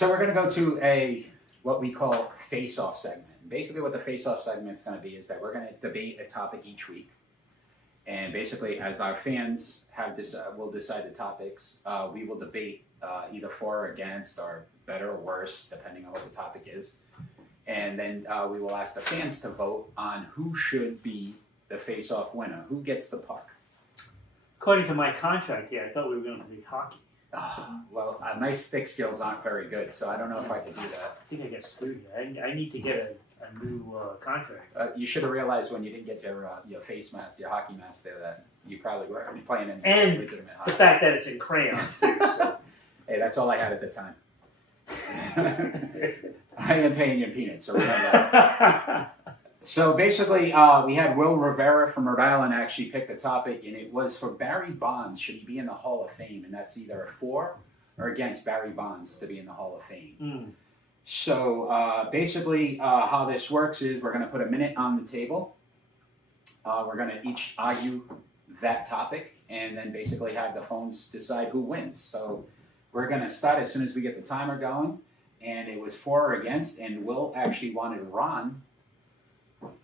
So we're going to go to what we call face-off segment. Basically what the face-off segment is going to be is that we're going to debate a topic each week. And basically, as our fans will decide the topics, we will debate either for or against, or better or worse, depending on what the topic is. And then we will ask the fans to vote on who should be the face-off winner, who gets the puck. According to my contract here, I thought we were going to play hockey. Well, my stick skills aren't very good, so I don't know if I could do that. I think I got screwed. I need to get a new contract. You should have realized when you didn't get your face mask, your hockey mask there, that you probably were playing in and legitimate hockey. The fact that it's in crayon, too. So. Hey, that's all I had at the time. I am paying you peanuts, so remember that. So basically, we had Will Rivera from Rhode Island actually pick the topic, and it was for Barry Bonds. Should he be in the Hall of Fame? And that's either for or against Barry Bonds to be in the Hall of Fame. Mm. So basically, how this works is we're going to put a minute on the table. We're going to each argue that topic, and then basically have the phones decide who wins. So we're going to start as soon as we get the timer going, and it was for or against, and Will actually wanted Ron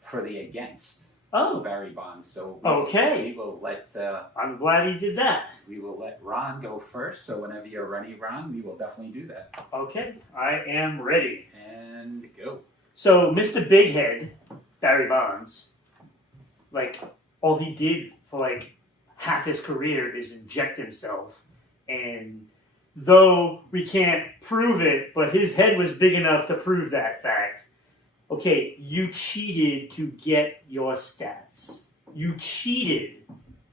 for the against Barry Bonds. So we will let. I'm glad he did that. We will let Ron go first. So whenever you're ready, Ron, we will definitely do that. Okay, I am ready. And go. So Mr. Big Head, Barry Bonds, like all he did for like half his career is inject himself, and though we can't prove it, but his head was big enough to prove that fact. Okay, you cheated to get your stats. You cheated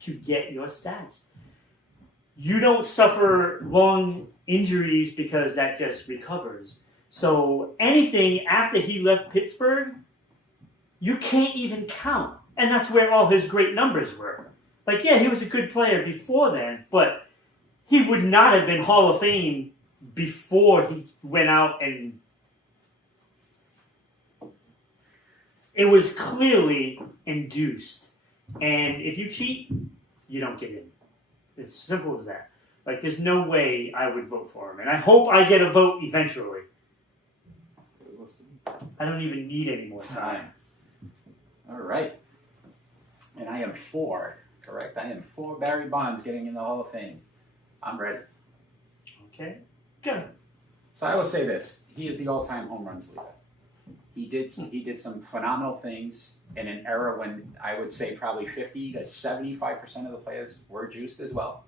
to get your stats. You don't suffer long injuries because that just recovers. So anything after he left Pittsburgh, you can't even count. And that's where all his great numbers were. Like, yeah, he was a good player before then, but he would not have been Hall of Fame before he went out and... It was clearly induced. And if you cheat, you don't get in. It's simple as that. Like, there's no way I would vote for him. And I hope I get a vote eventually. I don't even need any more time. All right. And I am for, correct? I am for Barry Bonds getting in the Hall of Fame. I'm ready. Okay. Good. So I will say this. He is the all-time home runs leader. He did some phenomenal things in an era when I would say probably 50 to 75% of the players were juiced as well.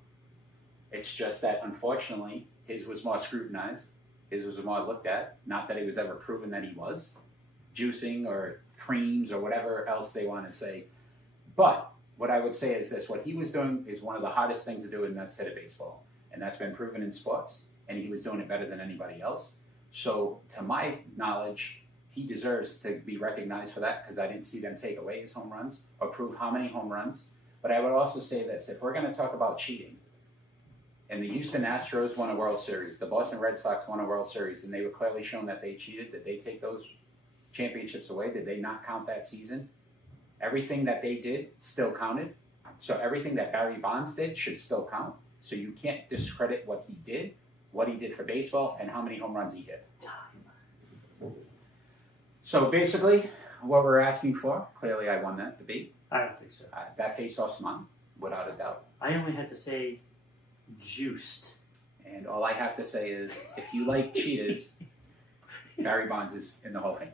It's just that, unfortunately, his was more scrutinized. His was more looked at. Not that it was ever proven that he was juicing or creams or whatever else they want to say. But what I would say is this. What he was doing is one of the hardest things to do, and that's hit a baseball. And that's been proven in sports. And he was doing it better than anybody else. So, to my knowledge, he deserves to be recognized for that, because I didn't see them take away his home runs or prove how many home runs. But I would also say this. If we're going to talk about cheating, and the Houston Astros won a World Series, the Boston Red Sox won a World Series, and they were clearly shown that they cheated, did they take those championships away? Did they not count that season? Everything that they did still counted. So everything that Barry Bonds did should still count. So you can't discredit what he did for baseball, and how many home runs he did. So basically, what we're asking for, clearly I won that debate. I don't think so. That face-off's mine, without a doubt. I only had to say juiced. And all I have to say is, if you like cheaters, Barry Bonds is in the Hall of Fame.